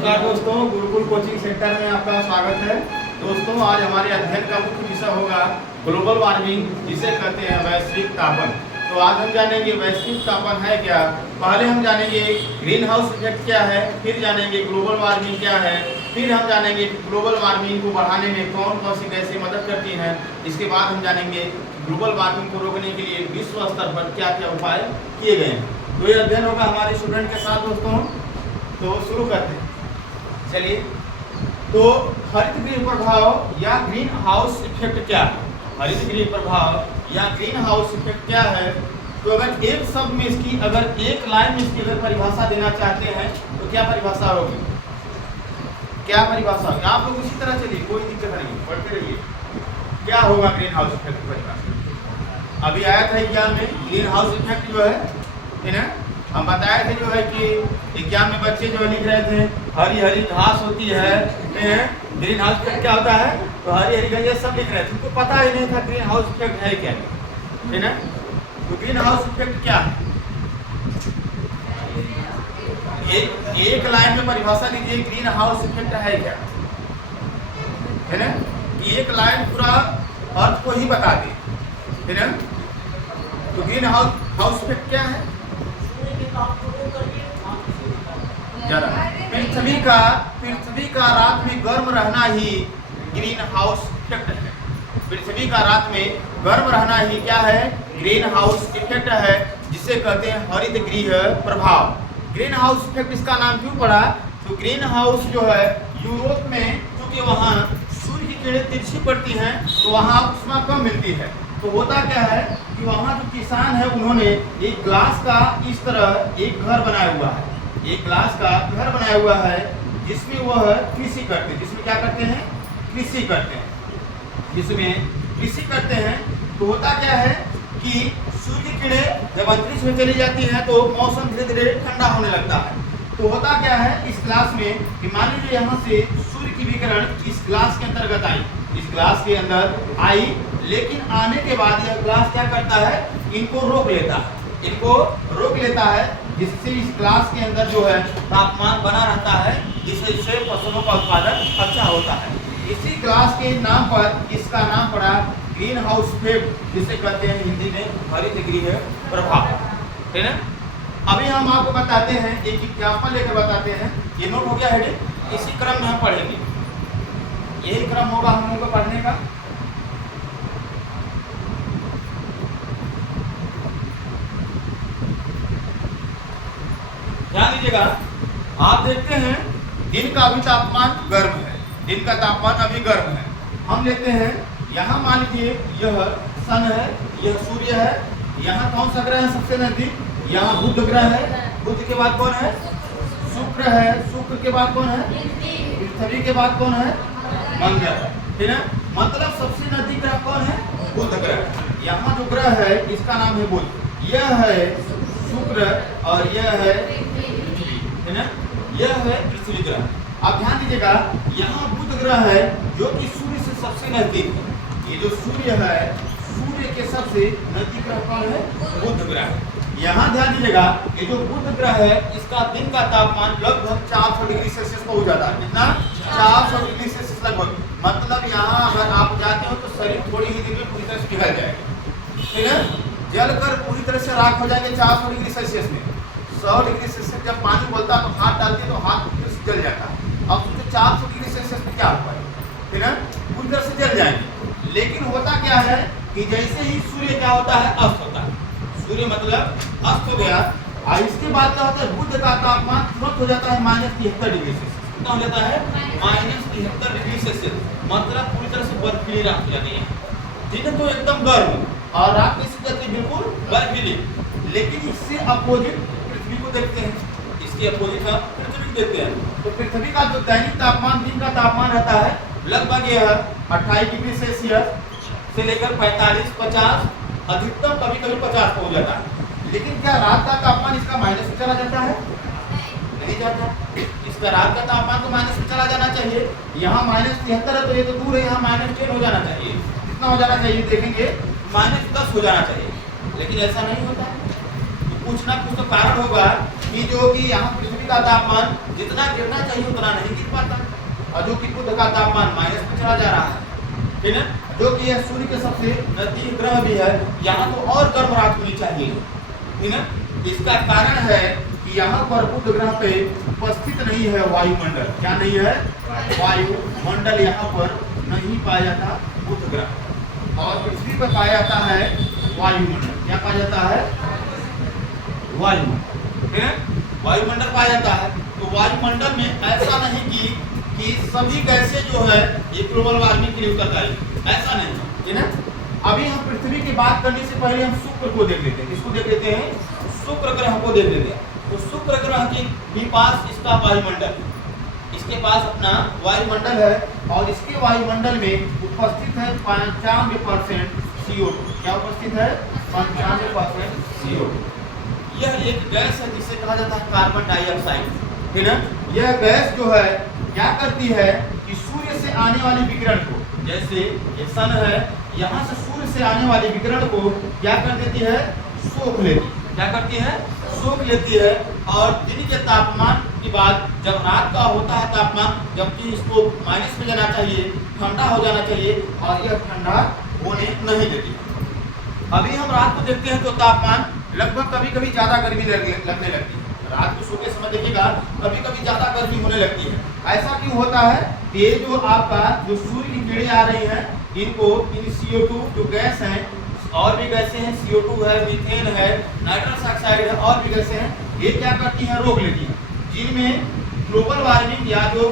नमस्कार दोस्तों, Gurukul coaching centre में आपका स्वागत है। दोस्तों, आज हमारे अध्ययन का मुख्य विषय होगा ग्लोबल वार्मिंग, जिसे कहते हैं वैश्विक तापन। तो आज हम जानेंगे वैश्विक तापन है क्या। पहले हम जानेंगे ग्रीन हाउस इफेक्ट क्या है, फिर जानेंगे ग्लोबल वार्मिंग क्या है, फिर हम जानेंगे ग्लोबल वार्मिंग को बढ़ाने में कौन कौन सी गैसें मदद करती हैं। इसके बाद हम जानेंगे ग्लोबल वार्मिंग को रोकने के लिए विश्व स्तर पर क्या क्या उपाय किए गए हैं। तो ये अध्ययन होगा हमारे स्टूडेंट के साथ दोस्तों। तो शुरू करते हैं, चलिए। तो हरित गृह प्रभाव या ग्रीन हाउस इफेक्ट क्या है। हरित गृह प्रभाव या ग्रीन हाउस इफेक्ट क्या है। तो अगर एक शब्द में इसकी, अगर एक लाइन में इसकी अगर परिभाषा देना चाहते हैं तो क्या परिभाषा होगी, क्या परिभाषा होगी। आप लोग उसी तरह चलिए, कोई दिक्कत नहीं, पढ़ते रहिए। क्या होगा ग्रीन हाउस इफेक्ट परिभाषा। अभी आया था एग्जाम में, ग्रीन हाउस इफेक्ट जो है ना, हम बताए थे जो है कि एग्जाम में बच्चे जो लिख रहे थे हरी हरी घास होती है, ग्रीन हाउस इफेक्ट क्या होता है, तो हरी हरी घास ये सब लिख रहे थे। उनको पता ही नहीं था ग्रीन हाउस इफेक्ट है क्या, है ना। तो ग्रीन हाउस इफेक्ट क्या है, एक लाइन में परिभाषा लीजिए ग्रीन हाउस इफेक्ट है क्या, है ना। एक लाइन पूरा अर्थ को ही बता दे, है ना। तो ग्रीन हाउस इफेक्ट क्या है। पृथ्वी का रात में गर्म रहना ही ग्रीन हाउस इफेक्ट है। पृथ्वी का रात में गर्म रहना ही क्या है, ग्रीन हाउस इफेक्ट है, जिसे कहते हैं हरित गृह प्रभाव। ग्रीन हाउस इफेक्ट इसका नाम क्यों पड़ा, तो ग्रीन हाउस जो है यूरोप में, क्योंकि वहाँ सूर्य की किरणें तिरछी पड़ती हैं तो वहाँ उष्मा कम मिलती है। तो होता क्या है कि वहाँ जो किसान है उन्होंने एक ग्लास का इस तरह एक घर बनाया हुआ है, एक ग्लास का घर बनाया हुआ है, जिसमें वह कृषि करते हैं। जिसमें क्या करते हैं, कृषि करते हैं, जिसमें कृषि करते हैं। तो होता क्या है कि सूर्य की किरणें जब अंतरिक्ष में चली जाती हैं तो मौसम धीरे धीरे ठंडा होने लगता है। तो होता क्या है इस ग्लास में कि मान लीजिए यहाँ से सूर्य की विकिरण इस ग्लास के अंतर्गत आई, इस ग्लास के अंदर आई, लेकिन आने के बाद यह ग्लास क्या करता है, इनको रोक लेता है, इनको रोक लेता है, जिससे इस ग्लास के अंदर जो है तापमान बना रहता है, जिससे फसलों का उत्पादन अच्छा होता है। इसी ग्लास के नाम पर इसका नाम पड़ा ग्रीन हाउस इफेक्ट, जिसे कहते हैं हिंदी में हरित गृह प्रभाव, है ना। अभी हम आपको बताते हैं, एक एग्जाम्पल लेकर बताते हैं। ये नोट हो गया है, इसी क्रम में हम पढ़ेंगे, यही क्रम होगा हम लोगों को पढ़ने का। ध्यान दीजिएगा, आप देखते हैं दिन का अभी तापमान गर्म है, दिन का तापमान अभी गर्म है। हम लेते हैं यहाँ, मान लीजिए यह सन है, यह सूर्य है, यहाँ कौन सा ग्रह है सबसे नजदीक, यहाँ बुध ग्रह है, बुध के बाद कौन है, शुक्र है, शुक्र के बाद कौन है, पृथ्वी के बाद कौन है, मंगल, है ना। मतलब सबसे नजदीक ग्रह कौन है, बुध ग्रह। यहाँ जो ग्रह है इसका नाम है बुध, यह है शुक्र और यह है पृथ्वी, है ना, यह है पृथ्वी ग्रह। अब ध्यान दीजिएगा, यहाँ बुध ग्रह है जो कि सूर्य से सबसे नजदीक है। ये जो सूर्य है, सूर्य के सबसे नजदीक ग्रह कौन है, बुध ग्रह। यहाँ ध्यान दीजिएगा, ये जो बुध ग्रह है इसका दिन का तापमान लगभग 400 डिग्री सेल्सियस पहुंच जाता है। कितना, 400 डिग्री सेल्सियस लगभग। मतलब यहाँ अगर आप जाते हो तो शरीर थोड़ी ही देर में पूरी तरह से पिघल जाएगा, ठीक है, जलकर पूरी तरह से राख हो जाएंगे 400 डिग्री सेल्सियस में। 100 डिग्री सेल्सियस जब पानी उबलता है तो हाथ डालते हैं तो हाथ पूरी तरह से जल जाता है। अब सोचो 400 डिग्री सेल्सियस में क्या होगा, है ना, पूरी तरह से जल जाएंगे। लेकिन होता क्या है कि जैसे ही सूर्य क्या होता है, अस्त होता है, सूर्य मतलब अस्त हो गया, और इसके बाद क्या होता है, बुध का तापमान तुरंत हो जाता है -73 डिग्री सेल्सियस। कितना हो जाता है, -73 डिग्री सेल्सियस। मतलब पूरी तरह से बर्फीली रात हो जाती है। दिन तो एकदम गर्म और रात में जाती है बिल्कुल बर्फीली। लेकिन इससे अपोजिट पृथ्वी को देखते हैं, इसके अपोजिट हम पृथ्वी को देखते हैं। तो पृथ्वी का जो दैनिक तापमान, दिन का तापमान रहता है लगभग यह 28 डिग्री सेल्सियस से लेकर 45-50, अधिकतम कभी कभी 50 पहुंच जाता है। लेकिन क्या रात का तापमान इसका माइनस में चला जाता है, नहीं जाता। इसका रात का तापमान तो माइनस में चला जाना चाहिए। यहाँ -73 है तो ये तो दूर है, यहाँ -10 हो जाना चाहिए। कितना हो जाना चाहिए, देखेंगे -10 हो जाना चाहिए, लेकिन ऐसा नहीं होता। तो कुछ ना कुछ तो कारण होगा कि जो कि यहाँ पृथ्वी का तापमान जितना गिरना चाहिए उतना नहीं गिर पाता, और जो कि बुध का तापमान माइनस में चला जा रहा है, ठीक है, जो कि यह सूर्य के सबसे नजदीक ग्रह भी है। यहाँ तो और गर्म रात होनी चाहिए, ठीक है। इसका कारण है कि यहाँ पर बुध ग्रह पे उपस्थित नहीं है वायुमंडल। क्या नहीं है? वायुमंडल यहाँ पर नहीं पाया जाता बुध ग्रह, और पृथ्वी पर पाया जाता है वायुमंडल। क्या पाया जाता है? वायुमंडल, ठीक है, वायुमंडल पाया जाता है। तो वायुमंडल में ऐसा नहीं कि सभी गैसें जो है ये ग्लोबल वार्मिंग के लिए उत्तरदायी, ऐसा नहीं, ठीक है। अभी हम पृथ्वी की बात करने से पहले हम शुक्र को देख लेते हैं। किसको देख लेते हैं? शुक्र ग्रह को देख लेते हैं। तो शुक्र ग्रह के भी पास इसका वायुमंडल, इसके पास अपना वायुमंडल है, और इसके वायुमंडल में उपस्थित है 95% CO2। क्या उपस्थित है? 95% CO2। यह एक गैस है जिसे कहा जाता है कार्बन डाइऑक्साइड, ठीक है। यह गैस जो है क्या करती है कि सूर्य से आने वाले विकिरण को, जैसे ये सन है, यहाँ से सूर्य से आने वाले विकिरण को क्या कर देती है? सोख लेती है। क्या करती है? सोख लेती है। और दिन के तापमान के बाद जब रात का होता है तापमान, जबकि इसको माइनस में जाना चाहिए, ठंडा हो जाना चाहिए, और यह ठंडा होने नहीं देती। अभी हम रात को देखते हैं तो तापमान लगभग कभी कभी ज़्यादा गर्मी लगने लगती है। रात को सोते समय देखिएगा कभी कभी ज़्यादा गर्मी होने लगती है। ऐसा क्यों होता है? ये जो आपका जो सूर्य की किरणें आ रही हैं, इनको इन CO2 जो गैस हैं, और भी गैसें हैं, CO2 है, मीथेन है, नाइट्रस ऑक्साइड है, और भी गैसें हैं, ये क्या करती हैं? रोक लेती हैं, जिनमें ग्लोबल वार्मिंग या जो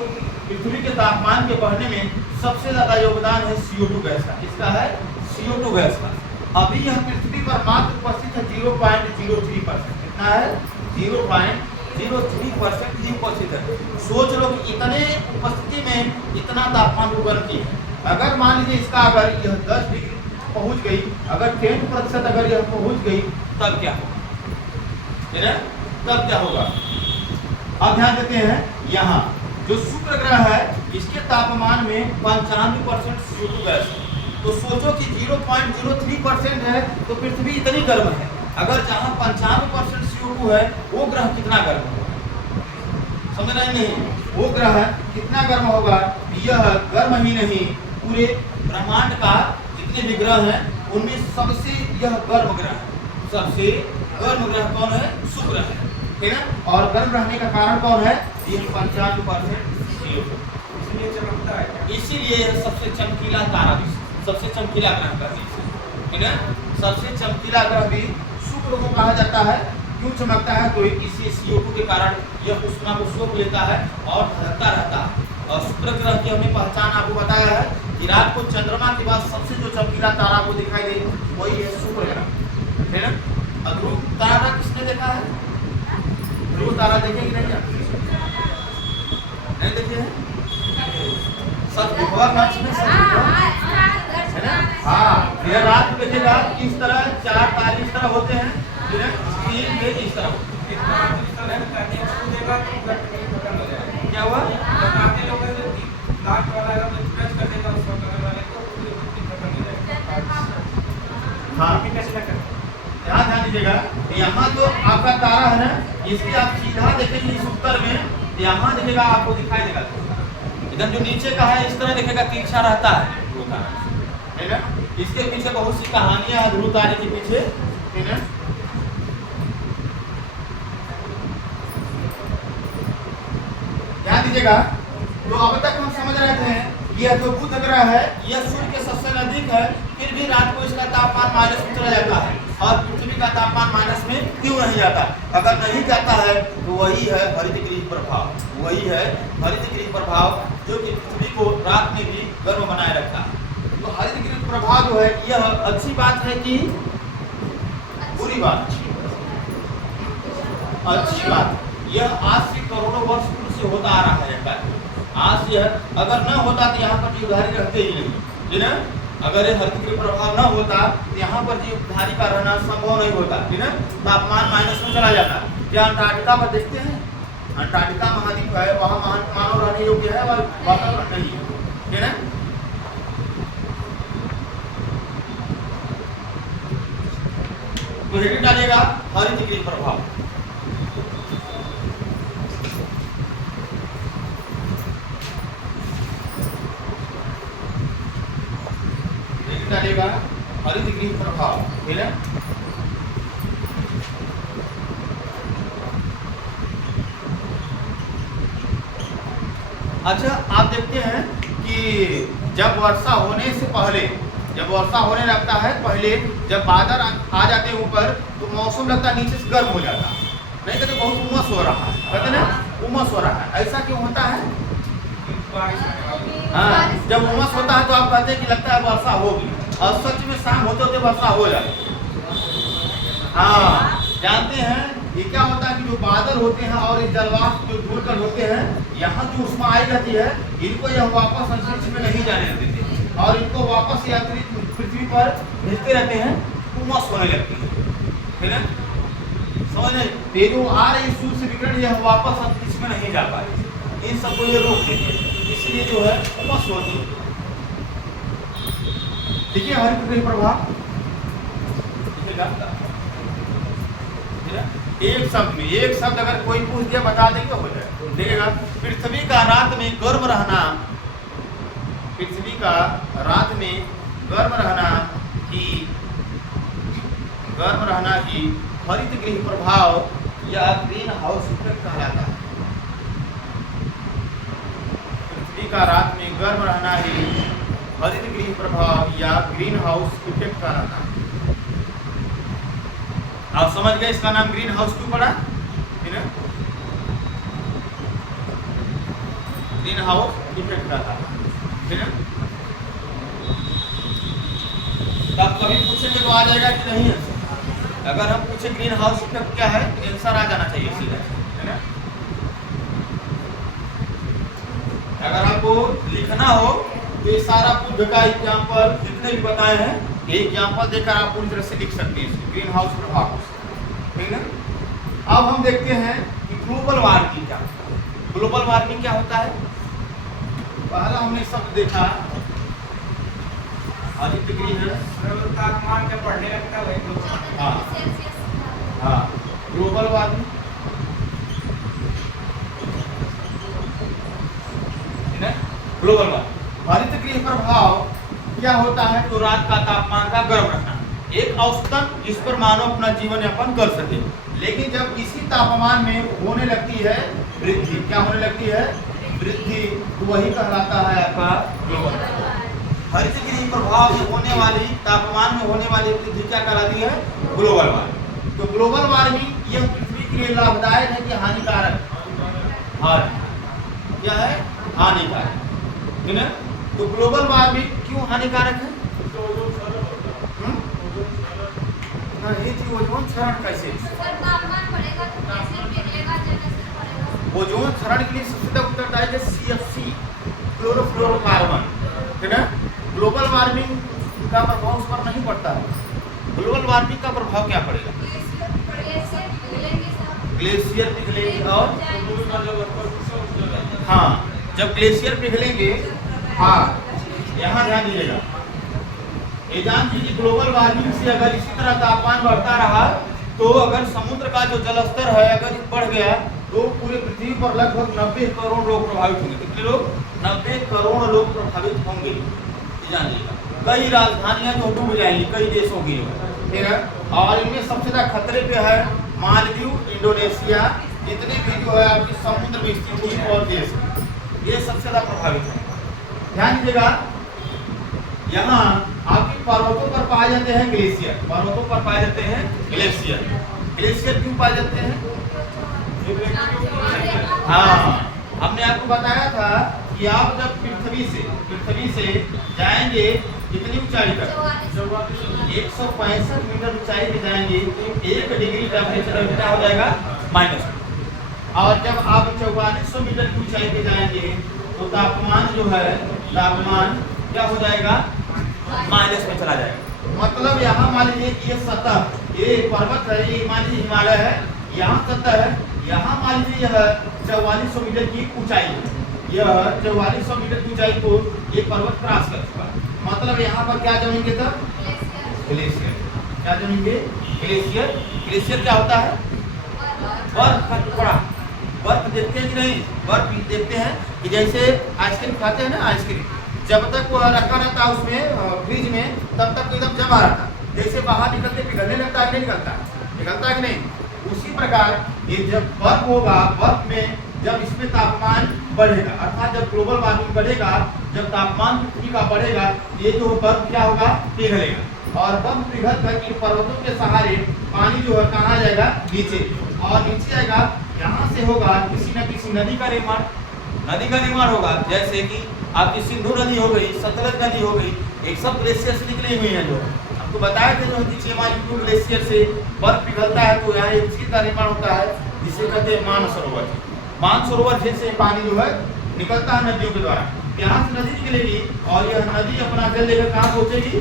पृथ्वी के तापमान के बढ़ने में सबसे ज़्यादा योगदान है CO2 गैस का। किसका है? CO2 गैस का। अभी यह पृथ्वी पर मात्र उपस्थित है 0.03%। कितना है? 0.03% ही उपस्थित है। सोच लो कि इतने उपस्थिति में इतना तापमान उगलती है। अगर मान लीजिए इसका अगर यह 10 डिग्री पहुंच गई, अगर 10% अगर यह पहुंच गई, तब क्या होगा? तब क्या होगा? अब ध्यान देते हैं, यहाँ जो शुक्र ग्रह है इसके तापमान में 95% CO2 गैस है। तो सोचो कि 0.03% है तो पृथ्वी इतनी गर्म है। अगर जहाँ 95% CO2 है वो ग्रह कितना गर्म होगा? समझ रहे नहीं? वो ग्रह कितना गर्म होगा? यह गर्म ही नहीं, पूरे ब्रह्मांड का जितने भी ग्रह हैं उनमें सबसे यह गर्म ग्रह है। सबसे गर्म ग्रह कौन है? शुक्र है, ठीक है। और गर्म रहने का कारण कौन है? ये 95% CO2, इसलिए चमकता है। इसीलिए सबसे चमकीला तारा भी, सबसे चमकीला ग्रह का, ठीक है, सबसे चमकीला ग्रह भी शुक्र को कहा जाता है। क्यों चमकता है? तो इसी CO2 के कारण यह ऊष्मा को सोख लेता है और धड़कता रहता है। और शुक्र ग्रह की हमने पहचान आपको बताया है कि रात को चंद्रमा के बाद सबसे जो चमकीला तारा को दिखाई दे वही है शुक्र ग्रह, है ना। ध्रुव तारा किसने देखा है? ध्रुव तारा देखे कि नहीं? नहीं देखे हैं? सब विभवा मंच में सब है ना। हाँ, यह रात को देखेगा इस तरह 4 तारे इस तरह होते हैं, 3 में इस तरह। क्या हुआ? हाँ, ध्यान दीजिएगा, यहाँ जो आपका तारा है ना, इसकी आप सीधा देखेंगे इस उत्तर में, यहाँ देखेगा आपको दिखाई देगा। इधर जो नीचे का है इस तरह देखेगा तिरछा रहता है ध्रुव तारा, है ना। इसके पीछे बहुत सी कहानियां हैं ध्रुव तारे के पीछे, है ना। ध्यान दीजिएगा, तो अब तक हम समझ रहे थे यह जो बुध ग्रह है यह सूर्य के सबसे नजदीक है, फिर भी रात को इसका तापमान माइनस में चला जाता है। और पृथ्वी का तापमान माइनस में क्यों नहीं जाता? अगर नहीं जाता है तो वही है हरितगृह प्रभाव, वही है हरितगृह प्रभाव जो कि पृथ्वी को रात में भी गर्म बनाए रखता है। तो हरितगृह प्रभाव जो है यह अच्छी बात है कि बुरी बात? अच्छी बात। यह आज से करोड़ों वर्ष पूर्व से होता आ रहा है। आज यह अगर न होता तो यहाँ पर जीवधारी रहते ही नहीं, है ना। अगर ये हरितगृह प्रभाव न होता तो यहाँ पर जीवधारी का रहना संभव नहीं होता, है ना। तापमान माइनस में चला जाता। क्या अंटार्कटिका पर देखते हैं? अंटार्कटिका महाद्वीप है, वहाँ मानव रहने योग्य है और वातावरण नहीं है ना। तो हेडिंग डालिएगा हरितगृह प्रभाव। रोशनी डालेगा हरितगृह प्रभाव, ठीक है। अच्छा, आप देखते हैं कि जब वर्षा होने से पहले, जब वर्षा होने लगता है पहले, जब बादल आ जाते हैं ऊपर तो मौसम लगता है नीचे से गर्म हो जाता है, नहीं कहते बहुत उमस हो रहा है, कहते ना उमस हो रहा है। ऐसा क्यों होता है? हाँ, जब उमस होता है तो आप कहते हैं कि लगता है वर्षा होगी, और सच में शाम होते होते वर्षा हो जाती है। हाँ, जानते हैं ये क्या होता है कि जो बादल होते हैं और इस जलवाष्प जो धूलकण होते हैं, यहाँ जो ऊष्मा आई रहती है, इनको यह वापस अंतरिक्ष में नहीं जाने देते और इनको वापस ये पृथ्वी पर भेजते रहते हैं, उमस होने लगती है, ठीक है। समझ, ये जो आ रही सूर्य से विकिरण यह वापस अंतरिक्ष में नहीं जा पाए, इन सबको ये रोक देते हैं, इसलिए जो है उमस होती है। ठीक है, हरितगृह प्रभाव एक शब्द अगर कोई पूछ दिया बता देंगे हो जाए, देखिएगा। पृथ्वी का रात में गर्म रहना, पृथ्वी का रात में गर्म रहना ही हरितगृह प्रभाव या ग्रीन हाउस इफेक्ट कहलाता है। पृथ्वी का रात में गर्म रहना ही हरितगृह प्रभाव या ग्रीन हाउस इफेक्ट कहलाता है। आप समझ गए इसका नाम ग्रीन हाउस क्यों पड़ा, ठीक है। ग्रीन हाउस इफेक्ट कहलाता है, ठीक है। तब कभी पूछेंगे तो आ जाएगा कि नहीं है। अगर हम पूछे ग्रीन हाउस इफेक्ट क्या है तो आंसर आ जाना चाहिए सीधा, है ना। अगर आपको लिखना हो तो ये सारा बुद्ध का एग्जाम्पल जितने भी बताए हैं, ये एग्जाम्पल देकर आप पूरी तरह से लिख सकते हैं ग्रीन हाउस प्रभाव, ठीक है। अब हम देखते हैं कि ग्लोबल वार्मिंग क्या होता है। ग्लोबल वार्मिंग क्या होता है? पहला हमने शब्द देखा हरितगृह तापमान जब बढ़ने लगता है हाँ, ग्लोबल वार्मिंग, है ना। ग्लोबल वार्मिंग, हरितगृह प्रभाव क्या होता है? तो रात का तापमान का गर्म रहना, एक औसतन जिस पर मानव अपना जीवन यापन कर सके। लेकिन जब इसी तापमान में होने लगती है वृद्धि, क्या होने लगती है? वृद्धि, तो वही कहलाता है आपका ग्लोबल। हरितगृह प्रभाव में होने वाली, तापमान में होने वाली वृद्धि क्या कहलाती है? Global warming. तो ग्लोबल वार्मिंग यह पृथ्वी के लिए लाभदायक है कि हानिकारक? क्या है? हानिकारक, है ना। तो ग्लोबल वार्मिंग क्यों हानिकारक है? ये थी ओजोन क्षरण कैसे? ओजोन क्षरण के लिए सबसे ज्यादा उत्तरदायी है CFC, क्लोरोफ्लोरोकार्बन, है ना। ग्लोबल वार्मिंग का प्रभाव उस पर नहीं पड़ता है। ग्लोबल वार्मिंग का प्रभाव क्या पड़ेगा? ग्लेशियर पिघलेंगे और हाँ, जब ग्लेशियर पिघलेंगे, हाँ यहाँ ध्यान दीजिएगा, ये जान लीजिए ग्लोबल वार्मिंग से अगर इसी तरह तापमान बढ़ता रहा तो अगर समुद्र का जो जल स्तर है अगर बढ़ गया तो पूरे पृथ्वी पर लगभग 90 करोड़ लोग प्रभावित होंगे। कितने लोग? 90 करोड़ लोग प्रभावित होंगे, जान लीजिएगा। कई राजधानियां जो डूब जाएंगी, कई देशों की, ठीक है। और इनमें सबसे ज्यादा खतरे पे है मालदीव, इंडोनेशिया, जितने भी जो है आपकी समुद्र में स्थित और देश, ये सबसे ज्यादा प्रभावित है। ध्यान दीजिएगा, यहाँ आपके पर्वतों पर पाए जाते हैं ग्लेशियर, पर्वतों पर पाए जाते हैं ग्लेशियर। ग्लेशियर क्यों पाए जाते हैं? हाँ, हमने आपको बताया था कि आप जब पृथ्वी से जाएंगे कितनी ऊंचाई तक? 165 मीटर ऊंचाई पे जाएंगे, 1 डिग्री टेम्परेचर क्या हो जाएगा? माइनस। और जब आप 4400 मीटर की ऊंचाई पे जाएंगे तो तापमान जो है, तापमान क्या हो जाएगा? माइनस में चला जाएगा। मतलब यहाँ मान लीजिए कि ये सतह, ये पर्वत है, ये मान लीजिए हिमालय है, यहाँ सतह है, यहाँ मान लीजिए यह 4400 मीटर की ऊंचाई है, यह 4400 मीटर की ऊंचाई को ये पर्वत क्रॉस कर चुका है। मतलब यहाँ पर क्या जमेंगे तब? ग्लेशियर। क्या जमेंगे? ग्लेशियर। ग्लेशियर क्या होता है? बर्फ का टुकड़ा। बर्फ देखते हैं कि नहीं? बर्फ देखते हैं कि जैसे आइसक्रीम खाते हैं ना, आइसक्रीम जब तक वो रखा रहता है उसमें फ्रिज में, तब तक तो एकदम जमा रहता है। जैसे बाहर निकलते पिघलने लगता है, नहीं निकलता, पिघलता है कि नहीं। उसी प्रकार ये जब बर्फ होगा, बर्फ में जब इसमें तापमान बढ़ेगा, अर्थात जब ग्लोबल वार्मिंग बढ़ेगा, जब तापमान पृथ्वी का बढ़ेगा, ये जो बर्फ क्या होगा, पिघलेगा। और बर्फ पिघल कर इन पर्वतों के सहारे पानी जो है कहाँ जाएगा, नीचे, और नीचे आएगा, यहाँ से होगा किसी न किसी नदी का निर्माण, नदी का निर्माण होगा। जैसे कि आपकी सिंधु नदी हो गई, सतलज नदी हो गई, एक सब ग्लेशियर से निकली हुई है। जो आपको बताया था, जो नीचे मानसून ग्लेशियर से बर्फ पिघलता है तो यहाँ एक चीज का निर्माण होता है जिसे कहते हैं मानसरोवर। मानसरोवर झील से पानी जो है निकलता है नदियों के द्वारा। यहाँ से नदी निकलेगी और यह नदी अपना जल लेकर कहाँ पहुँचेगी,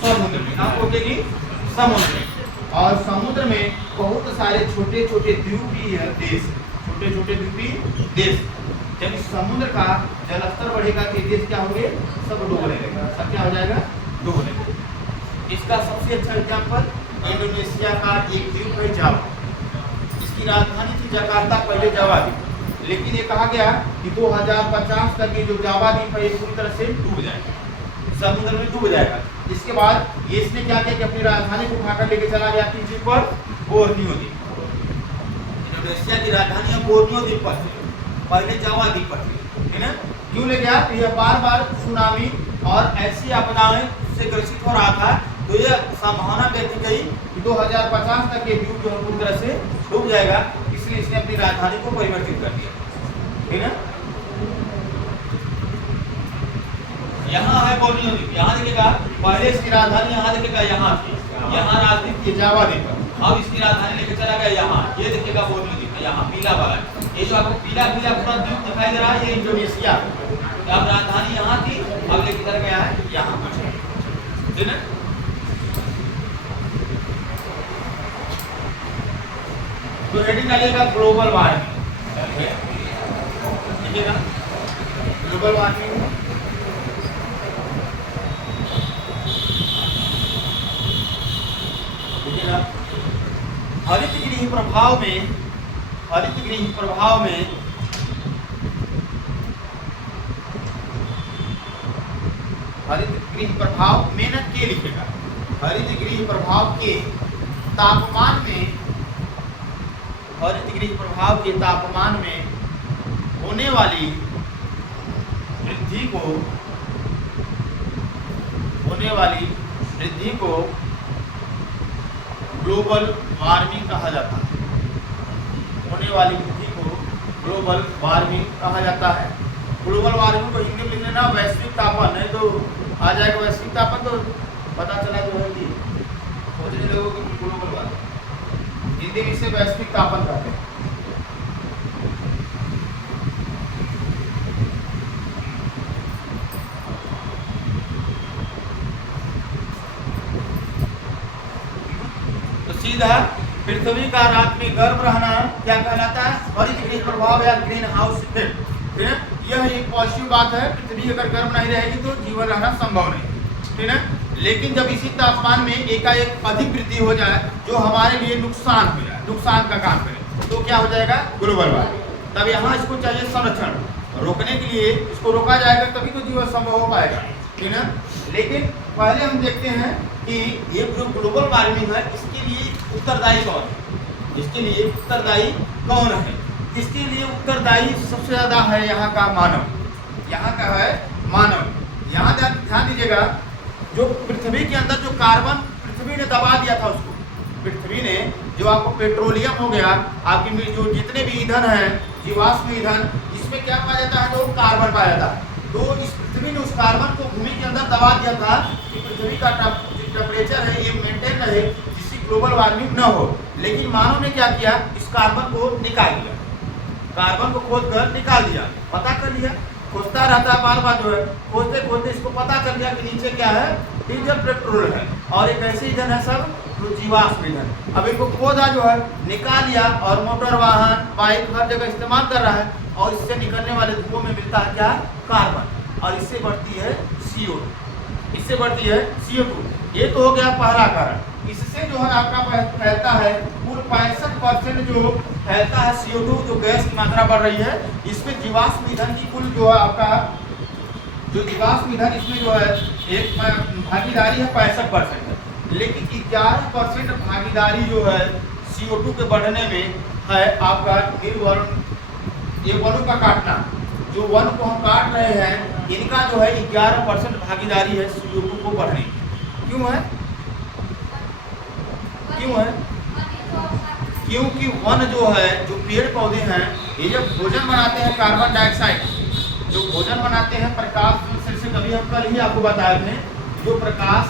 समुद्र में। कहाँ पहुँचेगी, समुद्र में। और समुद्र में बहुत सारे छोटे छोटे द्वीपीय देश, छोटे छोटे द्वीपीय देश। जब इस समुद्र का जलस्तर बढ़ेगा तो देश क्या होंगे, सब डूबने लगेगा, सब क्या हो जाएगा, डूबने लगेगा। इसका सबसे अच्छा एग्जाम्पल इंडोनेशिया का एक द्वीप है जावा। इसकी राजधानी थी जकार्ता, पहले जावा द्वीप, लेकिन ये कहा गया कि 2050 तक ये जो जावा द्वीप है ये पूरी तरह से डूब जाएगा, समुद्र में डूब जाएगा। इसके बाद ये इसने क्या किया कि अपनी राजधानी को उठाकर लेके चला गया किस द्वीप पर, बोर्नियो द्वीप। इंडोनेशिया की राजधानी है बोर्नियो द्वीप पर, पहले जावा द्वीप पर थी, है ना। क्यों ले गया, तो यह बार बार सुनामी और ऐसी आपदाएं से ग्रसित हो रहा था, तो यह संभावना व्यक्त की गई कि 2050 तक ये द्वीप जो है पूरी तरह से डूब जाएगा, इसलिए इसने अपनी राजधानी को परिवर्तित कर दिया, है ना। यहाँ है बोर्नियो द्वीप, यहाँ देखिएगा पहले इसकी राजधानी यहाँ देखिएगा यहाँ थी, यहाँ राजधानी थी जावा द्वीप, अब इसकी राजधानी लेकर चला गया यहाँ, ये देखिएगा बोर्नियो द्वीप यहाँ पीला वाला, ये जो आपको पीला पीला पूरा द्वीप दिखाई दे रहा है ये इंडोनेशिया। अब राजधानी यहाँ थी, अब लेकर चला गया है यहाँ पर, ठीक है। तो हेडिंग डालिएगा ग्लोबल वार्मिंग, देखिएगा ग्लोबल वार्मिंग। हरित गृह प्रभाव में, हरित गृह प्रभाव में हरित गृह प्रभाव में न के लिखेगा, हरित गृह प्रभाव के तापमान में, हरित गृह प्रभाव के तापमान में होने वाली वृद्धि को, होने वाली वृद्धि को ग्लोबल वार्मिंग कहा जाता है। होने वाली वृद्धि को ग्लोबल वार्मिंग कहा जाता है। ग्लोबल वार्मिंग को हिंदी में लिख लेना वैश्विक तापन, नहीं तो आ जाएगा वैश्विक तापन, तो पता चला जो है कि सोचने लोगों की ग्लोबल वार्मिंग, हिंदी में इसे वैश्विक तापन कहते हैं। सीधा पृथ्वी का रात में गर्म रहना क्या कहलाता है, हरित गृह प्रभाव या ग्रीन हाउस इफेक्ट, ठीक है। यह एक पॉजिटिव बात है, पृथ्वी अगर गर्म नहीं रहेगी तो जीवन रहना संभव नहीं, ठीक है। लेकिन जब इसी तापमान में एकाएक अधिक वृद्धि हो जाए जो हमारे लिए नुकसान हो जाए, नुकसान का काम करे, तो क्या हो जाएगा, ग्लोबल वार्मिंग। तब यहाँ इसको चाहिए संरक्षण, रोकने के लिए इसको रोका जाएगा तभी तो जीवन संभव हो पाएगा, ठीक है। लेकिन पहले हम देखते हैं कि ये जो ग्लोबल वार्मिंग है इसके लिए उत्तरदायी कौन है, इसके लिए उत्तरदायी कौन है। इसके लिए उत्तरदायी सबसे ज्यादा है यहाँ का मानव, यहाँ का है मानव। यहाँ ध्यान दीजिएगा, जो पृथ्वी के अंदर जो कार्बन पृथ्वी ने दबा दिया था उसको, पृथ्वी ने जो आपको पेट्रोलियम हो गया, आपकी जो जितने भी ईंधन है, जीवाश्म ईंधन, इसमें क्या पाया जाता है, तो कार्बन पाया जाता है। तो इस पृथ्वी ने उस कार्बन को भूमि के अंदर दबा दिया था कि पृथ्वी का टेम्परेचर है ये मेंटेन रहे, जिससे ग्लोबल वार्मिंग न हो। लेकिन मानव ने क्या किया, इस कार्बन को निकाल दिया, कार्बन को खोद कर निकाल दिया, पता कर लिया, खोजता रहता है बार बार जो है, खोजते खोजते इसको पता कर लिया कि नीचे क्या है, डीजल पेट्रोल है और एक ऐसे ईंधन है सब जो जीवाश्म ईंधन। अब इनको खोदा जो है, निकाल लिया और मोटर वाहन बाइक हर जगह इस्तेमाल कर रहा है और इससे निकलने वाले धुओं में मिलता है क्या, कार्बन, और इससे बढ़ती है CO2, इससे बढ़ती है CO2। ये तो हो गया पहला कारण। इससे जो है आपका फैलता है कुल 65% जो फैलता है CO2, जो गैस की मात्रा बढ़ रही है, इसमें जीवाश्म ईंधन की कुल जो है आपका जो जीवाश्म ईंधन इसमें जो है एक भागीदारी है 65%, लेकिन 11% भागीदारी जो है CO2 के बढ़ने में है आपका निर्वर्ण, ये वनों का काटना। जो वन को हम काट रहे हैं इनका जो है 11% भागीदारी है CO2 को बढ़ने की। क्यों है? क्यों है? क्योंकि वन जो है, जो पेड़ पौधे हैं, ये जब भोजन बनाते हैं कार्बन डाइऑक्साइड, जो भोजन बनाते हैं प्रकाश से, कभी हम कल ही आपको बताए थे, जो प्रकाश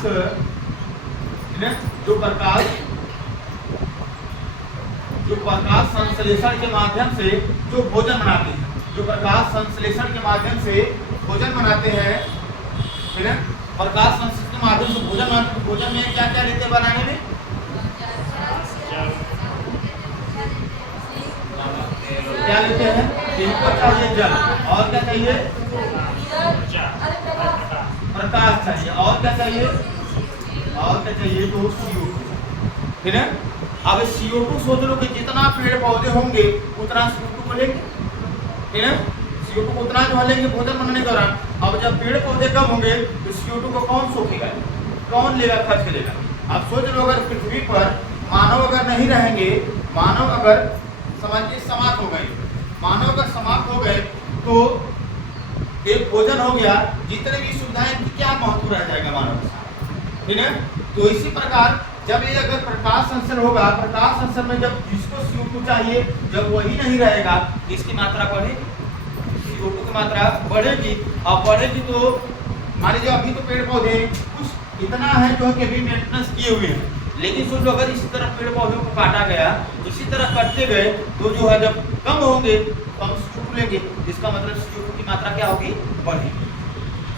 संश्लेषण के माध्यम से जो भोजन बनाते हैं, जो प्रकाश संश्लेषण के माध्यम से भोजन बनाते हैं, ठीक है, प्रकाश संश्लेषण के माध्यम से भोजन बनाते हैं। भोजन में क्या क्या लेते हैं बनाने में? क्या लेते हैं? इनको चाहिए जल, और क्या चाहिए? प्रकाश चाहिए, और क्या चाहिए? और क्या चाहिए? तो CO2, ठीक है। अब CO2 सोच लो कि जितना पेड़ पौधे होंगे उतना CO2 को लेंगे, ठीक है, CO2 को उतना जो लेंगे भोजन बनाने के दौरान। अब जब पेड़ पौधे कम होंगे तो CO2 को कौन सोखेगा, कौन लेगा, खर्च करेगा? अब सोच लो अगर पृथ्वी पर मानव अगर नहीं रहेंगे, मानव अगर समझिए समाप्त हो गए, मानव अगर समाप्त हो गए तो एक भोजन हो गया, जितने भी सुविधाएं की क्या महत्व रह जाएगा मानव के साथ, ठीक है। तो इसी प्रकार जब ये अगर प्रकाश संश्लेषण होगा, प्रकाश संश्लेषण में जब जिसको CO2 चाहिए, जब वही नहीं रहेगा, इसकी मात्रा बढ़ेगी, CO2 की मात्रा बढ़ेगी। और बढ़ेगी तो मान लीजिए अभी तो पेड़ पौधे कुछ इतना है जो कि अभी मेंटेनेंस किए हुए हैं, लेकिन सोच लो अगर इसी तरह पेड़ पौधों को काटा गया, इसी तरह करते गए तो जो है जब कम होंगे तो हम CO2 लेंगे, इसका मतलब CO2 की मात्रा क्या होगी? बढ़ेगी,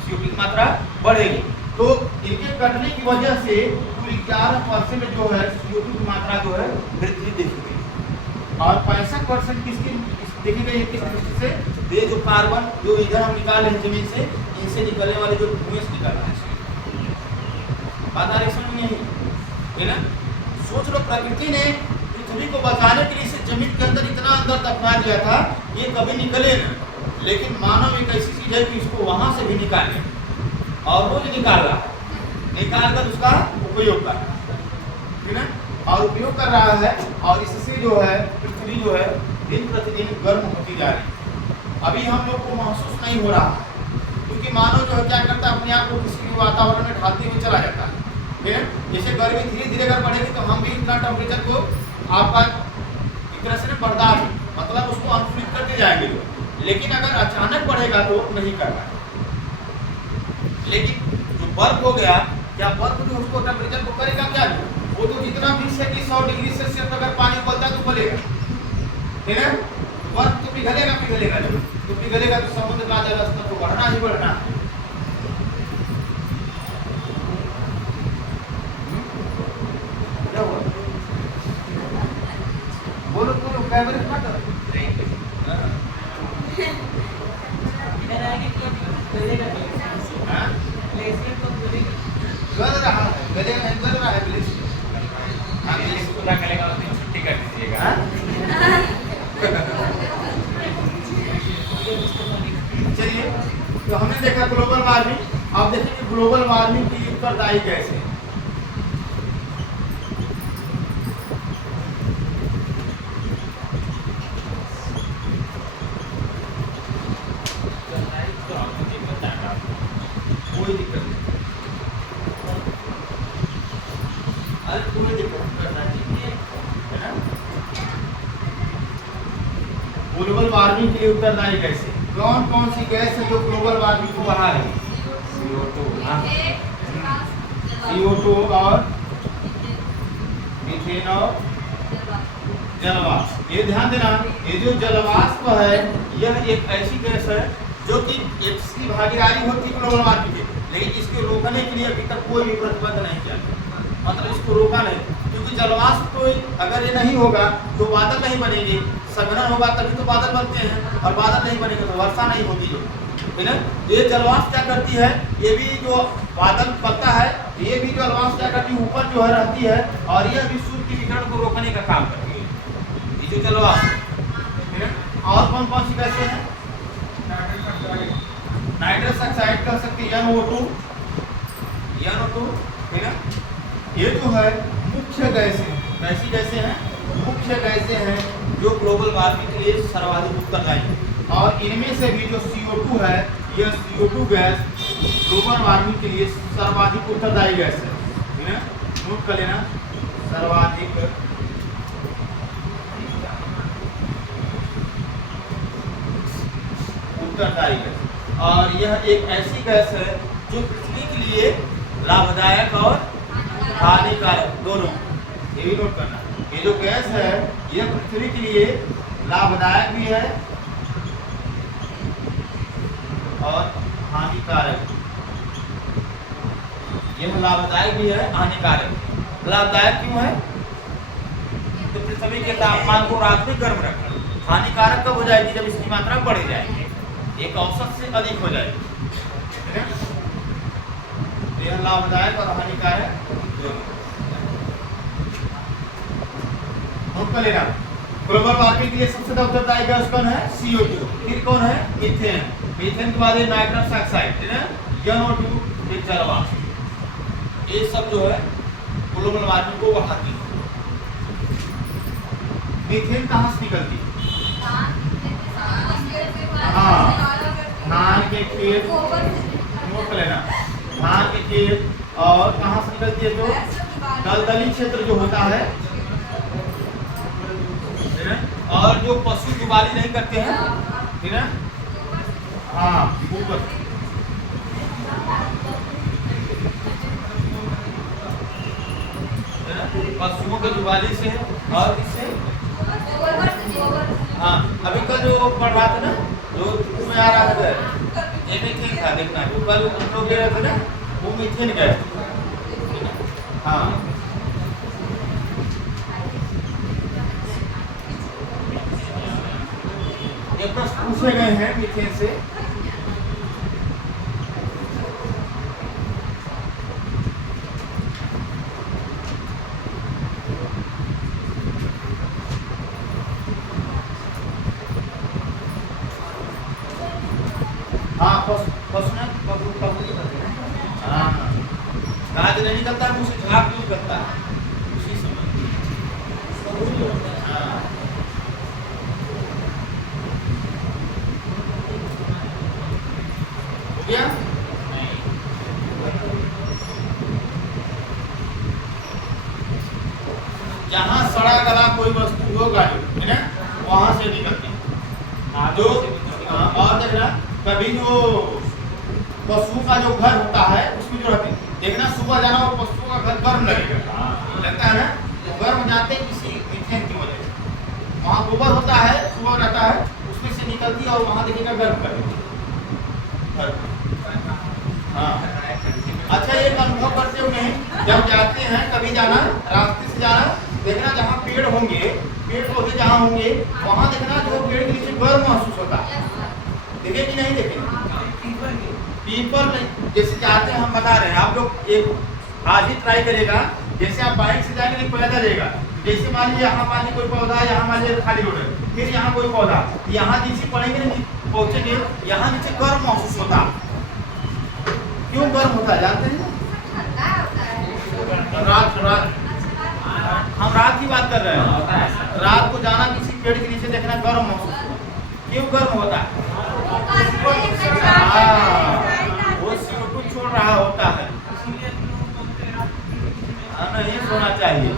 CO2 की मात्रा बढ़ेगी। तो इनके कटने की वजह से कुल 11% जो है CO2 की मात्रा जो है वृद्धि देखी गई, और 65% किसकी देखी गई? किस दृष्टि से? ये जो कार्बन जो इधर हम निकाल रहे हैं जमीन से, इनसे निकलने वाले जो धुएं से निकल रहे हैं, बात आ रही समझ में नहीं है ना? सोच लो प्रकृति ने पृथ्वी को बचाने के लिए इसे जमीन के अंदर इतना अंदर दफना दिया था, ये कभी निकले ना, लेकिन मानव एक ऐसी चीज है कि इसको वहां से भी निकाले, और रोज निकाल रहा है, निकाल कर उसका उपयोग कर रहा है, ठीक है, और उपयोग कर रहा है, और इससे जो है पृथ्वी जो है दिन प्रतिदिन गर्म होती जा रही है। अभी हम लोग को महसूस नहीं हो रहा है, क्योंकि मानव जो है क्या करता है, अपने आप को किसी भी वातावरण में ढालते हुए चला जाता है, ठीक है। जैसे गर्मी धीरे धीरे अगर बढ़ेगी तो हम भी इतना टेम्परेचर को आपका एक तरह से बर्दाश्त, मतलब उसको अनुकूलित करते जाएंगे, लेकिन अगर अचानक बढ़ेगा तो नहीं करना। लेकिन जो बर्फ हो गया, क्या बर्फ जो उसको टेम्परेचर को करेगा क्या? वो तो जितना 20 से 100 डिग्री सेल्सियस अगर पानी उबलता है तो उबलेगा, ठीक है। बर्फ तो पिघलेगा, तो पिघलेगा तो समुद्र का जल स्तर तो बढ़ना ही बढ़ना है। क्या हुआ? बोलो कैमरे में मत गल रहा है, गले में गल रहा है ग्लेशियर। ग्लेशियर पूरा गलेगा उस दिन छुट्टी कर दीजिएगा। चलिए, तो हमने देखा ग्लोबल वार्मिंग। अब देखेंगे ग्लोबल वार्मिंग की उत्तरदायी कैसे है। कोई दिक्कत नहीं, अरे कोई दिक्कत नहीं, करना चाहिए, है ना। ग्लोबल वार्मिंग के लिए उत्तरदायी कैसे? कौन कौन सी गैस है जो ग्लोबल वार्मिंग को बढ़ा रही है? CO2 और मीथेन और जलवाष्प। ये ध्यान देना, ये जो जलवाष्प है यह एक ऐसी गैस है जो कि इसकी भागीदारी होती है ग्लोबल वार्मिंग के, लेकिन इसको रोकने के लिए अभी तक कोई भी प्रतिबंध नहीं किया, मतलब इसको रोका नहीं, क्योंकि जलवाष्प तो अगर ये नहीं होगा तो बादल नहीं बनेंगे, संघनन होगा तभी तो बादल बनते हैं, और बादल नहीं बनेंगे तो वर्षा नहीं होगी, जो है ना। ये जलवाष्प क्या करती है, ये भी जो बादल बनता है, ये भी जलवाष्प क्या करती है, ऊपर जो है रहती है, और यह भी सूर्य के विकिरण को रोकने का काम करती है, ये जो जलवाष्प है। और कौन कौन सी गैसें हैं? नाइट्रस नाइट्रस ऑक्साइड कह सकते हैं NO2, है ना। ये जो है मुख्य गैसें, कैसी गैसें हैं, मुख्य गैसें हैं जो ग्लोबल वार्मिंग के लिए सर्वाधिक उत्तरदायी है। और इनमें से भी जो CO2 है, यह CO2 गैस ग्लोबल वार्मिंग के लिए सर्वाधिक उत्तरदायी गैस है ना। नोट कर लेना, सर्वाधिक उत्तरदायी गैस। और यह एक ऐसी गैस है जो पृथ्वी के लिए लाभदायक और हानिकारक दोनों, ये भी नोट करना। ये जो गैस है यह पृथ्वी के लिए लाभदायक भी है और हानिकारक। यह लाभदायक भी है, हानिकारक। लाभदायक क्यों है? तो पृथ्वी के तापमान को रात में गर्म रखना। हानिकारक कब हो जाएगी? जब इसकी मात्रा बढ़ जाएगी, एक औसत से अधिक हो जाएगी, है ना। तो यह लाभदायक और हानिकारक दोनों। नोट कर लेना। ग्लोबल वार्मिंग के लिए सबसे ज्यादा उत्तरदायी गैस कौन है? CO2। फिर कौन है? मीथेन। मीथेन के बाद नाइट्रस ऑक्साइड, है ना, NO2, फिर जल वाष्प। ये सब जो है ग्लोबल वार्मिंग को बढ़ाती है। मीथेन कहाँ से निकलती है? हाँ, धान के खेत, नोट लेना, धान के खेत। और कहाँ से निकलती है? तो दलदली क्षेत्र जो होता है ना, और जो पशु जुबाली नहीं करते हैं, है ना, हाँ, ऊपर पशुओं के जुबाली से और इससे, हाँ, अभी कल जो पढ़ रहा था ना, जो में आ रहा था, ये मीथेन था, देखना जो कल हम लोग ले रहे थे ना, वो मीथेन गैस। हाँ, ये प्रश्न पूछे गए हैं मीथेन से। हाँ, नहीं निकलता है, उसे झाग यूज करता है, उसी समय। हाँ, हो गया। जहाँ सड़ा गला कोई वस्तु होगा, है ना, वहां से निकलती है। जो और देखना, कभी जो पशु का जो घर होता है उसमें जो रहती है, देखना सुबह जाना और पशुओं का घर गर्म लगेगा, लगता है ना, तो गर्म जाते हैं किसी मीथेन की वजह से। वहाँ गोबर होता है, सुबह रहता है, उसमें से निकलती है और वहाँ देखिएगा गर्म कर देती है। हाँ, अच्छा, एक अनुभव करते हुए जब जाते हैं, कभी जाना रास्ते से जाना, देखना जहाँ पेड़ होंगे, पेड़ पौधे जहाँ होंगे, वहाँ देखना जो पेड़ के नीचे गर्म महसूस होता है। देखे कि नहीं देखे? पीपल नहीं, जैसे जाते हैं, हम बता रहे हैं, आप लोग एक आज ही ट्राई करेगा। जैसे आप बाइक से जाएंगे नहीं पैदल जाएगा, जैसे मान लीजिए यहाँ मान लीजिए कोई पौधा, यहाँ मान लीजिए खाली रोड है, फिर यहाँ कोई पौधा, यहाँ नीचे पड़ेंगे नहीं, पहुँचेंगे, यहाँ नीचे गर्म महसूस होता। क्यों गर्म होता है जानते हैं? रात हम रात की बात कर रहे हैं। रात को जाना किसी पेड़ के नीचे, देखना गर्म महसूस होता। क्यों गर्म होता है? वो CO2 छोड़ रहा होता है, नहीं सोना चाहिए।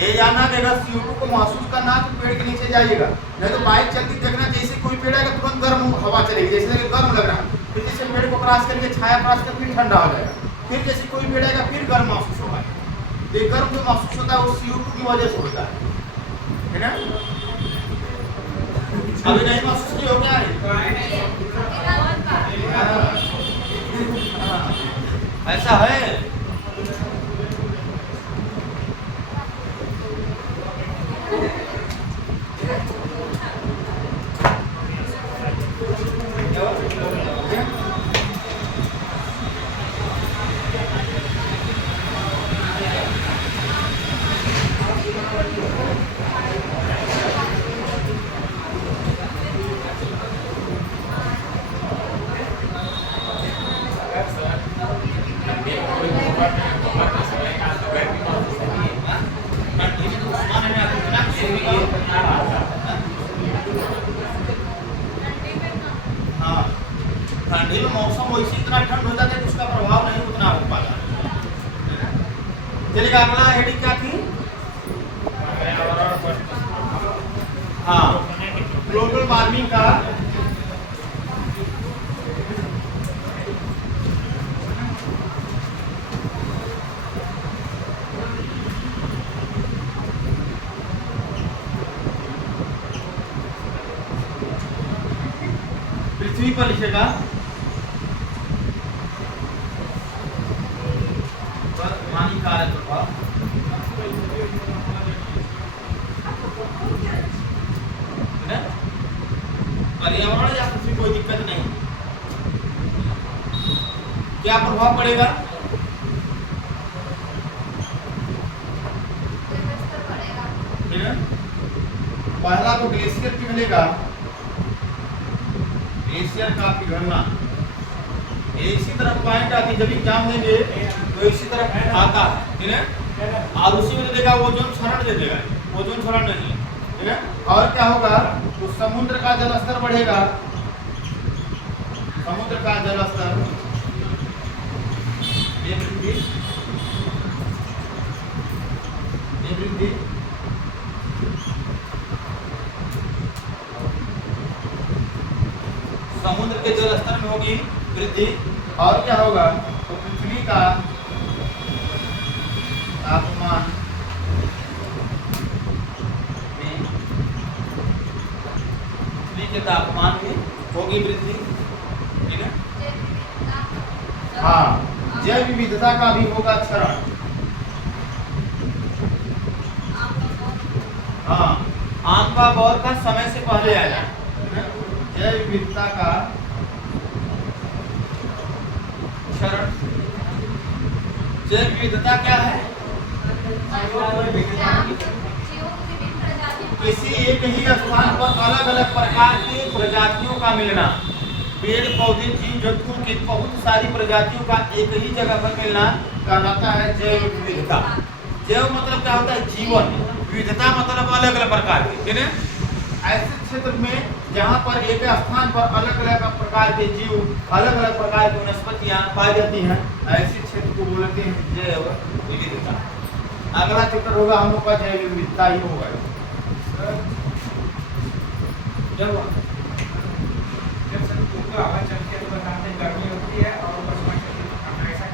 ये जानना देगा CO2 को महसूस करना, तो पेड़ के नीचे जाइएगा। नहीं तो बाइक चलती देखना, जैसे कोई पेड़ आएगा तुरंत गर्म हवा चलेगी, जैसे गर्म लग रहा है, फिर जैसे पेड़ को क्रॉस करके छाया क्रॉस करके फिर ठंडा हो जाएगा, फिर जैसे कोई पेड़ आएगा फिर गर्म महसूस होगा। ये गर्म जो महसूस होता है वो CO2 की वजह से होता है ना। अभी नहीं महसूस नहीं हो क्या है? ऐसा है। ठंडी में मौसम वैसे इतना ठंड हो जाता है कि उसका प्रभाव नहीं उतना हो पाता। चलिए अगला हेडिंग क्या थी? हाँ, ग्लोबल वार्मिंग का पृथ्वी पर लिखेगा हानिकारक प्रभाव, पर्यावरण या पृथ्वी कोई दिक्कत नहीं। क्या प्रभाव पड़ेगा? पहला तो ग्लेशियर पिघलेगा, ग्लेशियर का पिघलना। इसी तरफ पॉइंट आती जब एग्जाम देंगे तो इसी तरफ आता है, और उसी में देगा ओजोन क्षरण दे देगा, ओजोन क्षरण नहीं है, ठीक है। और क्या होगा? तो समुद्र का जलस्तर बढ़ेगा, समुद्र का जलस्तर वृद्धि समुद्र के जलस्तर में होगी वृद्धि। और क्या होगा? तो पृथ्वी का तापमान में, पृथ्वी के तापमान में होगी वृद्धि, ठीक है। हाँ, जैव विविधता का भी होगा क्षरण। हाँ, आम का बौर का समय से पहले आएगा, जैव विविधता का क्षरण। जैव विविधता क्या है? किसी एक ही स्थान पर अलग अलग प्रकार की प्रजातियों का मिलना, पेड़ पौधे जीव जंतुओं की बहुत सारी प्रजातियों का एक ही जगह पर मिलना कहलाता है जैव विविधता। जैव मतलब क्या होता है? जीवन, विविधता मतलब अलग अलग प्रकार की, ठीक है। ऐसे क्षेत्र में जहाँ पर एक स्थान पर अलग अलग प्रकार के जीव, अलग अलग प्रकार की वनस्पतियाँ पाई जाती हैं, ऐसे क्षेत्र को बोलते हैं जैव विविधता। अगला चैप्टर होगा हम लोग का जैव विविधता ही होगा। जब ऊपर हवा चलती है तो बताते हैं गर्मी होती है और बरसात चलती है, ऐसा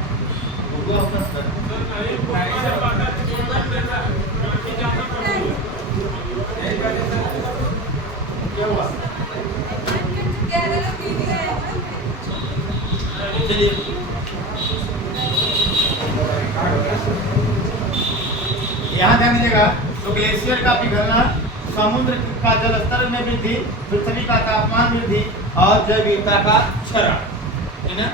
क्या हुआ? चलिए यहाँ ध्यान दीजिएगा। तो ग्लेशियर का पिघलना, समुद्र का जलस्तर में वृद्धि, पृथ्वी का तापमान वृद्धि और जैव विविधता का क्षरण, ठीक है।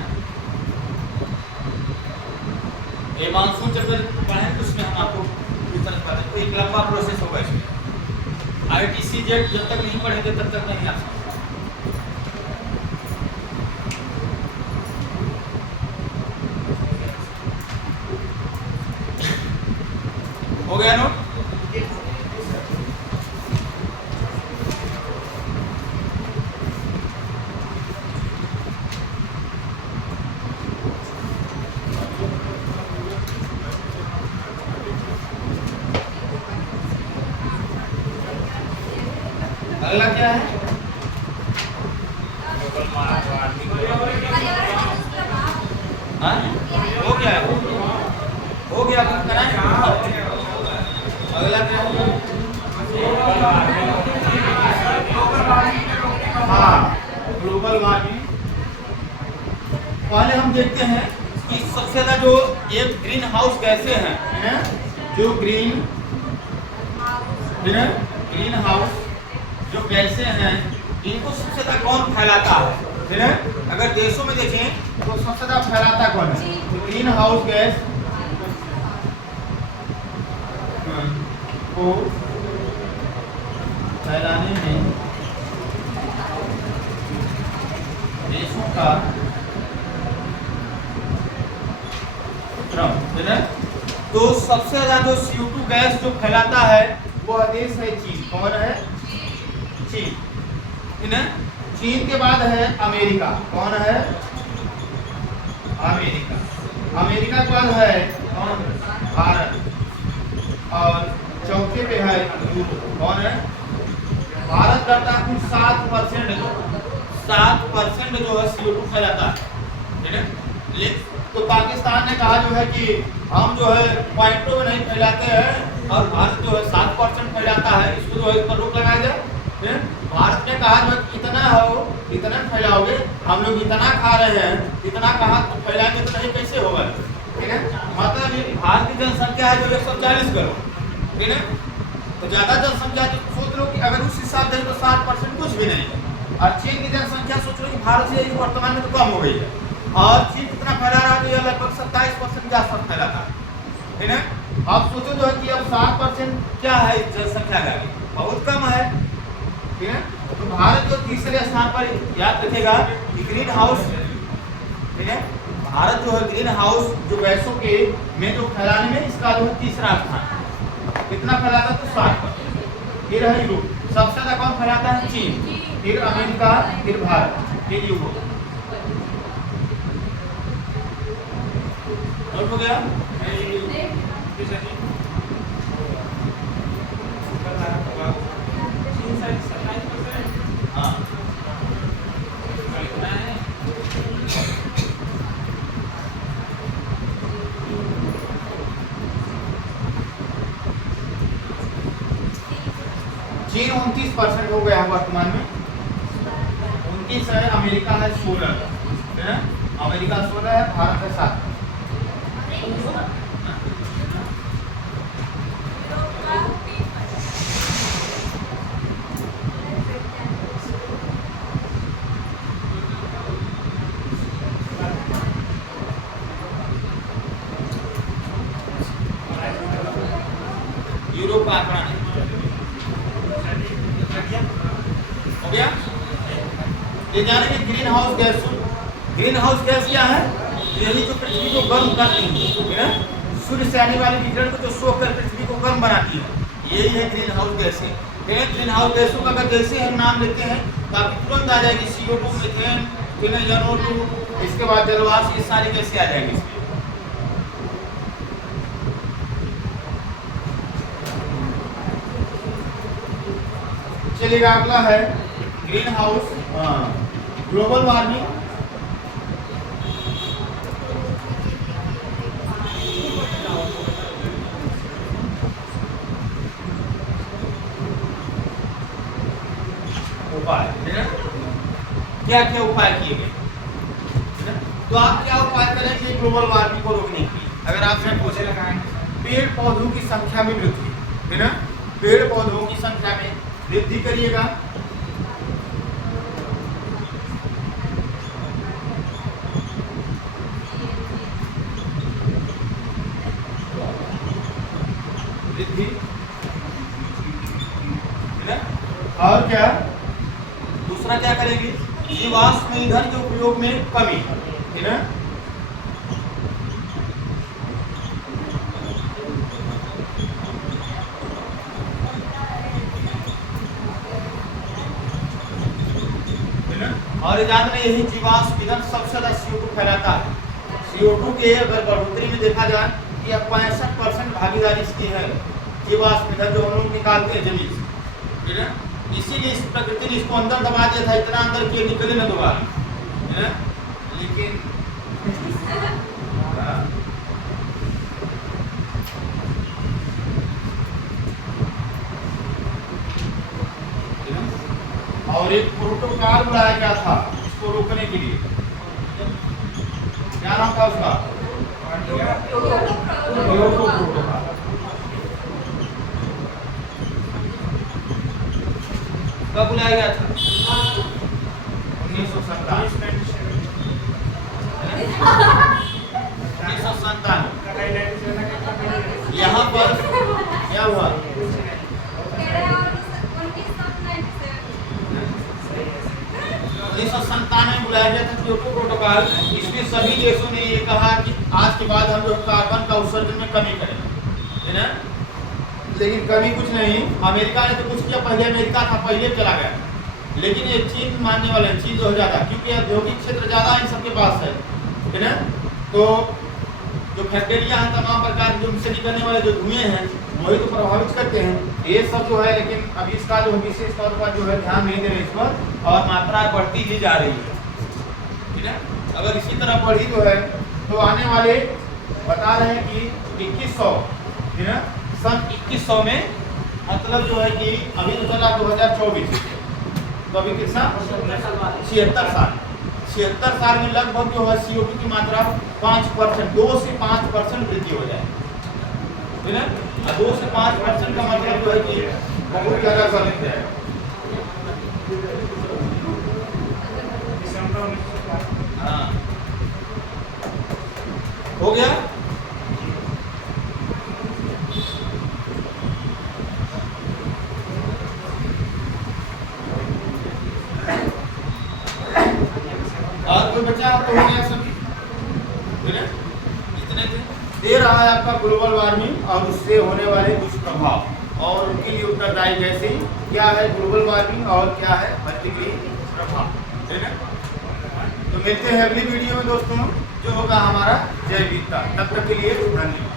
ये मानसून चक्र पढ़े तो उसमें हम आपको विस्तार करते हैं, तो एक लंबा प्रोसेस होगा इसमें। ITC जेट जब तक नहीं पढ़ेंगे तब तक नहीं आ सकता। हो गया नोट? अगला क्या है? हाँ? हो गया है, हो गया अगला क्या है? हाँ, ग्लोबल वार्मिंग। पहले हम देखते हैं कि सबसे ज्यादा जो एक ग्रीन हाउस गैसें हैं, जो ग्रीन हाउस जो गैसें हैं, इनको सबसे ज्यादा कौन फैलाता है? ठीक है, अगर देशों में देखें तो सबसे ज्यादा फैलाता कौन है? तो ग्रीन हाउस गैस को फैलाने में देशों का क्रम, ठीक है। तो सबसे ज्यादा जो CO2 गैस जो फैलाता है वह देश है चीन। कौन है? चीन, ठीक है। चीन के बाद है अमेरिका। कौन है? अमेरिका। अमेरिका के बाद है कौन? भारत। और चौथे पे है यूरोप। कौन है? भारत करता है कुछ 7% जो है CO2 फैलाता है ना। तो पाकिस्तान ने कहा जो है कि हम जो है पॉइंटों में नहीं फैलाते हैं और भारत जो है 7% फैलाता है, इसको जो है इस पर रोक लगाया जाए। भारत ने कहा जो है इतना हो, इतना फैलाओगे, हम लोग इतना खा रहे हैं, इतना कहा तो फैलाएंगे तो नहीं, कैसे होगा? ठीक है, मतलब भारत की जनसंख्या है जो 140 करोड़, ठीक है, तो ज्यादा जनसंख्या तो सोच लो कि अगर उस हिसाब से तो 7% कुछ भी नहीं है। और चीन की जनसंख्या सोच लो कि भारत से वर्तमान में तो कम हो गई है, और चीन कितना फैला रहा है तो यह लगभग 27% के आसपास फैलाता है, ठीक है। अब सोचो जो है कि अब 7% क्या है जनसंख्या का, बहुत कम है, ठीक है। तो भारत जो तीसरे स्थान पर, याद रखेगा कि ग्रीन हाउस, ठीक है, भारत जो है ग्रीन हाउस जो गैसों के में जो फैलाने में इसका जो है तीसरा स्थान। कितना फैलाता है? तो 7%। फिर है यूरोप, सबसे ज्यादा कौन फैलाता है? चीन, फिर अमेरिका, फिर भारत, फिर यूरोप। नोट हो गया? हाँ, चीन 29% हो गया है वर्तमान में, 29 है, अमेरिका है 16 है, अमेरिका 16 है, भारत है 7। यूरोप का आंकड़ा नहीं हो गया। ये जानेंगे green house gas. Green house gas क्या है? यही जो पृथ्वी को गर्म करती है ना, सूर्य से आने वाले विकिरण को जो सोख कर पृथ्वी को गर्म बनाती है, यही है ग्रीन हाउस गैसें। ग्रीन हाउस गैसों का अगर जैसे हम नाम लेते हैं तो आपको तुरंत आ जाएगी CO2, मीथेन, फिर NO2, इसके बाद जलवाष्प, ये सारी गैसें आ जाएंगी इसमें। चलिएगा, अगला है ग्रीन हाउस ग्लोबल वार्मिंग। उपाय, क्या क्या उपाय किए गए, तो आप क्या उपाय करेंगे ग्लोबल वार्मिंग को रोकने की? अगर आपसे पूछे, पेड़ पौधों की संख्या में वृद्धि, है ना, पेड़ पौधों की संख्या में वृद्धि करिएगा। वृद्धि, है ना, और क्या दूसरा क्या करेंगे? जीवाश्म ईंधन के उपयोग में कमी, है ना, और याद नहीं, यही जीवाश्म ईंधन सबसे ज्यादा CO2 फैलाता है। CO2 के अगर बढ़ोतरी में देखा जाए कि 65% भागीदारी इसकी है, जीवाश्म ईंधन जो हम लोग निकालते हैं जमीन से, ठीक है। इसीलिए इस प्रकृति ने इसको अंदर दबा दिया था, इतना अंदर कि निकले ना दोबारा, है ना, लेकिन और एक प्रोटोकॉल बनाया गया था इसको रोकने के लिए। क्या नाम था उसका? Kyoto protocol. कब बुलाया गया था? 1997। यहाँ पर क्या हुआ? 1997 बुलाया गया था क्योटो प्रोटोकॉल। इसमें सभी देशों ने ये कहा कि आज के बाद हम लोग कार्बन का उत्सर्जन में कमी करेंगे, है ना, लेकिन कमी कुछ नहीं। अमेरिका ने तो कुछ किया, पहले अमेरिका था, पहले चला गया, लेकिन ये चीन मानने वाले हैं, चीन जो है ज़्यादा, क्योंकि औद्योगिक क्षेत्र ज़्यादा इन सबके पास है ना। तो जो फैक्ट्रियाँ हैं, तमाम प्रकार के उनसे निकलने वाले जो धुएँ हैं वही तो प्रभावित करते हैं। ये सब जो है, लेकिन अभी इसका जो विशेष तौर पर जो है ध्यान नहीं दे रहे इस पर, और मात्रा बढ़ती ही जा रही है, ठीक है। अगर इसी तरह बढ़ी जो है तो आने वाले बता रहे हैं कि 2100, ठीक है, सन 2100 में, मतलब जो है कि अभी तो चला 2024, तो अभी कितना 76 साल, 76 साल में लगभग जो है CO2 की मात्रा 5%, 2 से 5% वृद्धि हो जाए, ठीक है। 2 से 5% का मतलब जो है कि बहुत ज़्यादा गलत है। हाँ, हो गया। और कोई बच्चा आपको हो गया सभी, ठीक है, इतने थे। दे रहा है आपका ग्लोबल वार्मिंग और उससे होने वाले दुष्प्रभाव, और उनके लिए उत्तरदायी कैसे, क्या है ग्लोबल वार्मिंग और क्या है प्रतिक्रिया प्रभाव, ठीक है। तो मिलते हैं अगली वीडियो में दोस्तों, जो होगा हमारा जैव विविधता। तब तक के लिए धन्यवाद।